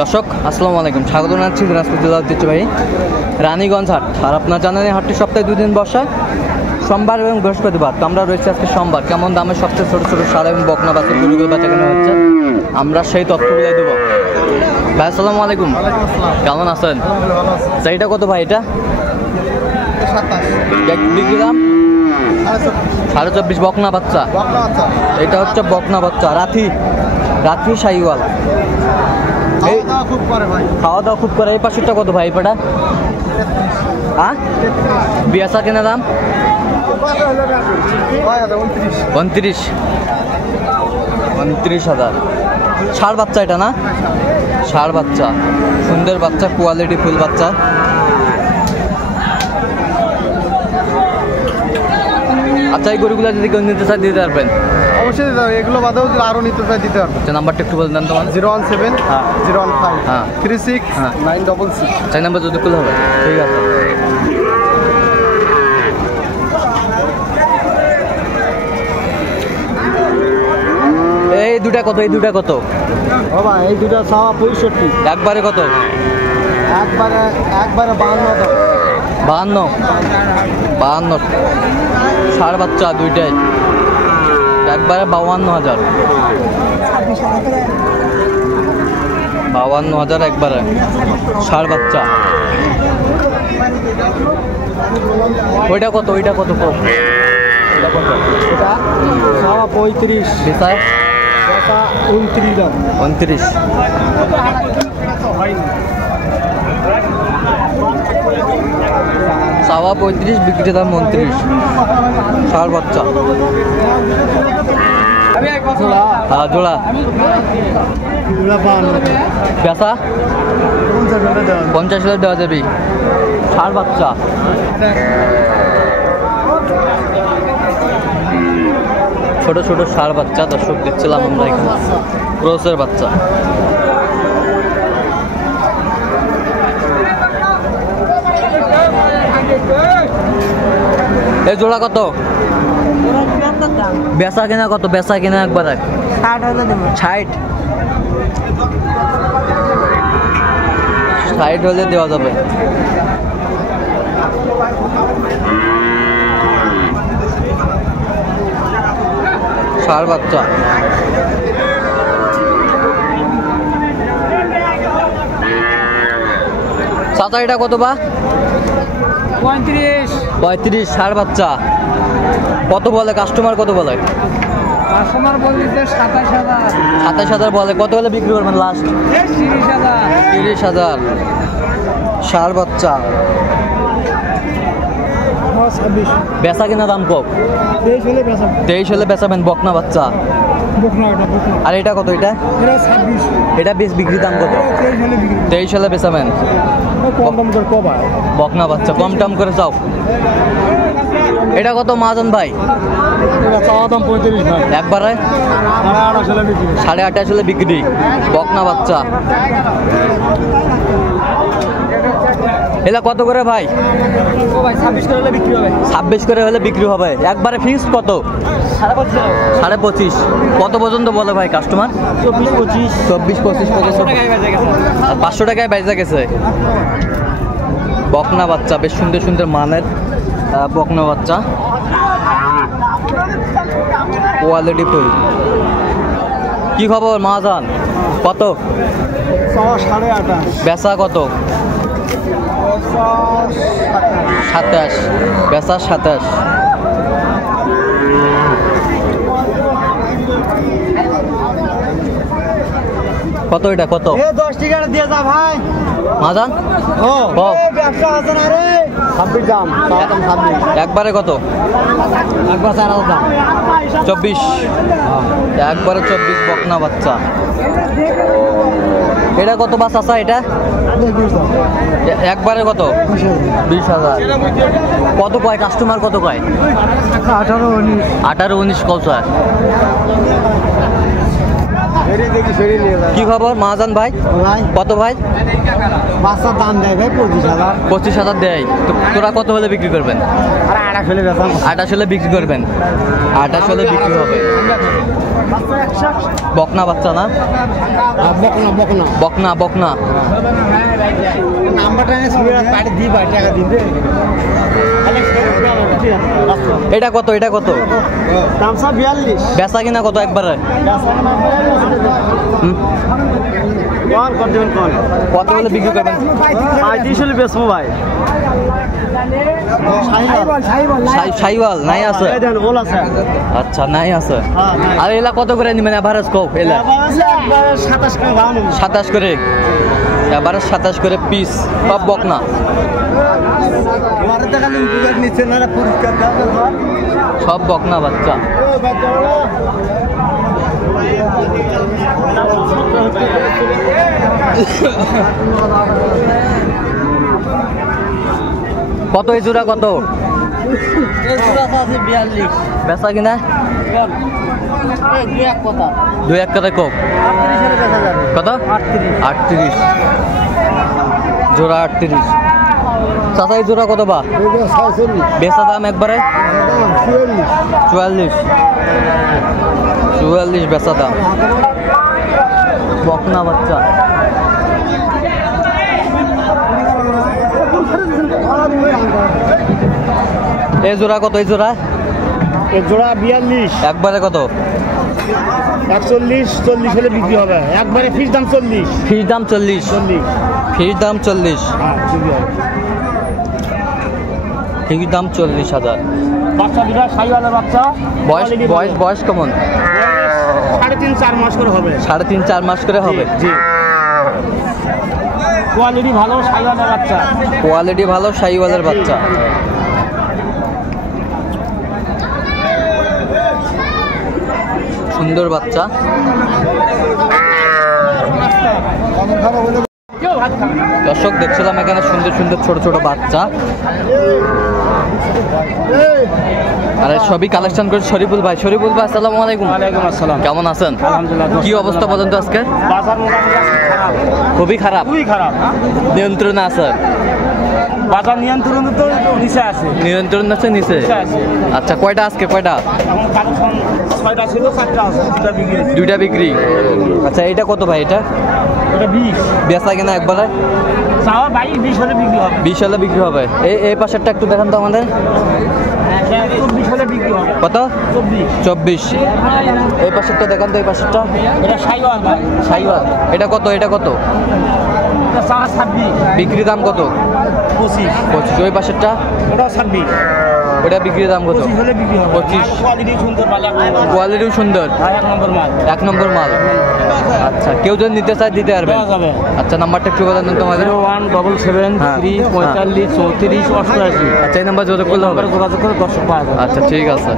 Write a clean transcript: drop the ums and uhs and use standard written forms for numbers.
দর্শক আসসালামু আলাইকুম, স্বাগত জানাচ্ছি দিনাজপুর জেলা ঐতিহ্যবাহী রানীগঞ্জ হাট। আর আপনার জানেন এই হাটটি সপ্তাহে 2 দিন বসা, সোমবার এবং বৃহস্পতিবার। তো আমরা রয়েছি আজকে সোমবার। কেমন দামে সবচেয়ে ছোটো ছোটো সার এবং বকনা বাছুর গরুগুলো বেচা কেনা হচ্ছে আমরা সেই তথ্যগুলো দেবো। ভাই আসসালামু আলাইকুম, কেমন আছেন? এইটা কত ভাই? এটা বিক্রি দাম 24.5 বকনা বাচ্চা। এটা হচ্ছে বকনা বাচ্চা, রাথি শাহিওয়াল। খাওয়া দাওয়া খুব করে। এই পাশেরটা কত ভাই? পেটা হ্যাঁ বিয়াসা কেনা দাম 29,000। ষাঁড় বাচ্চা এটা না? ষাঁড় বাচ্চা, সুন্দর বাচ্চা, কোয়ালিটি ফুল বাচ্চা। আচ্ছা, এই গরুগুলো যদি কেউ নিতে চাই দিতে পারবেন? অবশ্যই দিতে হবে। এগুলো বাদেও যদি আরও নিতে চাই দিতে পারবেন। আচ্ছা, নাম্বারটা একটু বলে দেন তোমার। 017-015-36-966। চাই নাম্বার যদি খুলে হবে। ঠিক আছে। এই দুটা কত? এই দুটা কত? বাবা এই দুটা চাওয়া 65। একবারে কত? একবারে 52। ষাঁড় বাচ্চা দুইটাই একবারে 52,000। 52,000 একবারে ষাঁড় বাচ্চা। ওইটা কত? ওইটা কত? এটা চাওয়া 35, বেচায় 29 দাম। 29। চাওয়া 35, বিক্রি দাম 29। ষাঁড় বাচ্চা জোড়া বেচা 50,000 দেওয়া যাবে। ষাঁড় বাচ্চা ছোট ছোট ষাঁড় বাচ্চা দর্শক দেখছিলাম আমরা এখানে। ক্রসের বাচ্চা। এই জোড়া কত? বেচা কিনা কত? বেচা কিনা একবার 60 হলে দেওয়া যাবে। ষাঁড় বাচ্চা চাচা এটা কত বা? 35। ষাঁড় বাচ্চা কত বলে কাস্টমার? কত বলে কাস্টমার? বলতে 27,000 বলে। কত হলে বিক্রি করবেন লাস্ট? 30,000। ষাঁড় বাচ্চা। বেচা কিনা দাম কম? 23 হলে বেচাবেন। বকনা বাচ্চা। আর এটা কত? এটা বেশ বিক্রি দাম কত? 23 হলে বেচাবেন। বকনা বাচ্চা কম দাম করে চাও। এটা কত মাজন ভাই? একবারে 28.5 হলে বিক্রি। বকনা বাচ্চা। এটা কত করে ভাই? 26 করে হলে বিক্রি হবে। একবারে ফিক্সড কত? 25.5। কত পর্যন্ত বলে ভাই কাস্টমার? 24-25। 500 টাকায় বেচা গেছে। বকনা বাচ্চা বেশ সুন্দর সুন্দর মানের বকনা বাচ্চা, কোয়ালিটি ফুল। কি খবর মাহাজান? কত? 28.5। বেচা কত? 27। বেচা 27। কত এটা? কত? 10 টাকা দিয়ে যা ভাই মাজান। ব্যবসা আছে না রে। 26 দাম। 26। একবারে কত? একবার 4,000 দাম। 24। একবারে 24 বকনা বাচ্চা। এটা কত বাস আছে? এটা একবারে কত? 20,000। কত কয় কাস্টমার? কত কয়? 18-19 কত? কি খবর মাহাজান ভাই? কত ভাই? বাচ্চার দাম দেয় ভাই 25,000। 25,000 দেয়। তো তোরা কত হলে বিক্রি করবেন? 28 হলে 28 হলে বিক্রি করবেন। 28 হলে বিক্রি হবে। বকনা বাচ্চা না? বকনা বকনা বকনা বকনা। নাম্বারটা এনে শুয়ে পাড়ি দি ভাই টাকা দিন রে। এটা কত এটা কত? দাম সব 42। বেচা কিনা কত একবারে? হুম? কোন কত দিবেন কোন? কত হলে বিক্রি করবেন? 35 হলে বেচবো ভাই। শাইওয়াল নাই আছে? এই দেন ওল আছে। আচ্ছা নাই আছে। হ্যাঁ, নাই। আর এলা কত করে নিবেন এভারেজ কোক এলা? 27 করে দাম। 27 করে এবারে 27 করে পিস সব বকনা। আমারে টাকা নিচে না পরিষ্কার দাও। সব বকনা বাচ্চা। কত এই জোড়া কত? বেচা কিনা? 2-1 করে কোক কত? 38 জোড়া 38। চাচা এই জোড়া কত বা? বেচা দাম একবারে 44 বেচা দাম। বকনা বাচ্চা। এই জোড়া কত এই জোড়া? এই জোড়া 42। একবারে কত? 41 40 হলে বিক্রি হবে। একবারে ফিস দাম 40। ফিস দাম 40। 40। ফিস দাম 40। হ্যাঁ ঠিক আছে। ফিস দাম 40,000। বাচ্চা দুটা সাইওয়ালের বাচ্চা। বয়স বয়স বয়স কেমন? 3.5-4 মাস করে হবে। 3.5-4 মাস করে হবে। জি। কোয়ালিটি ভালো সাইওয়ালের বাচ্চা। কোয়ালিটি ভালো শাহিওয়ালের বাচ্চা। সুন্দর বাচ্চা। দর্শক দেখছিলাম এখানে সুন্দর সুন্দর ছোট ছোট বাচ্চা, আর সবই কালেকশন করে শরীফুল ভাই। শরীফুল ভাই আসসালামু আলাইকুম। ওয়ালাইকুম আসসালাম। কেমন আছেন? আলহামদুলিল্লাহ। কি অবস্থা পর্যন্ত আজকে? বাজার মোটামুটি আজকে খারাপ। খুবই খারাপ। খুবই খারাপ। নিয়ন্ত্রণে আছে? বাজার নিয়ন্ত্রণ তো নিচে আছে। নিয়ন্ত্রণ আছে নিচে? নিচে আছে। আচ্ছা কয়টা আজকে কয়টা? এখন কালেকশন 6টা ছিল 4টা আছে। 2টা বিক্রি। 2টা বিক্রি। আচ্ছা এটা কত ভাই? এটা এটা 20। বেচা কিনা একবারে? চাওয়া 22-20 হলে বিক্রি হবে। 20 হলে বিক্রি হবে। এই পাশেরটা একটু দেখান তো আমাদের। 24 হলে বিক্রি হবে। কত? 24। 24। এই পাশেরটা দেখান তো, এই পাশেরটা এটা সাইওয়াল ভাই। শাহিওয়াল। এটা কত? এটা কত? এটা চাওয়া 26। বিক্রি দাম কত? 25। 25। ওই পাশেরটা ওটা 26। ওটা বিক্রি দাম কত? 25 হলে বিক্রি হবে। 25। কোয়ালিটি সুন্দর ভালো। কোয়ালিটিও সুন্দর। হ্যাঁ 1 নম্বর মাল। 1 নম্বর মাল। আচ্ছা কেউ যদি নিতে চায় দিতে পারবেন? দেওয়া যাবে। আচ্ছা নাম্বারটা একটু বলেন তোমাদের। 0177 আচ্ছা এই নাম্বার যোগাযোগ করলে হবে? যোগাযোগ করে দর্শক পাওয়া যাবে। আচ্ছা ঠিক আছে।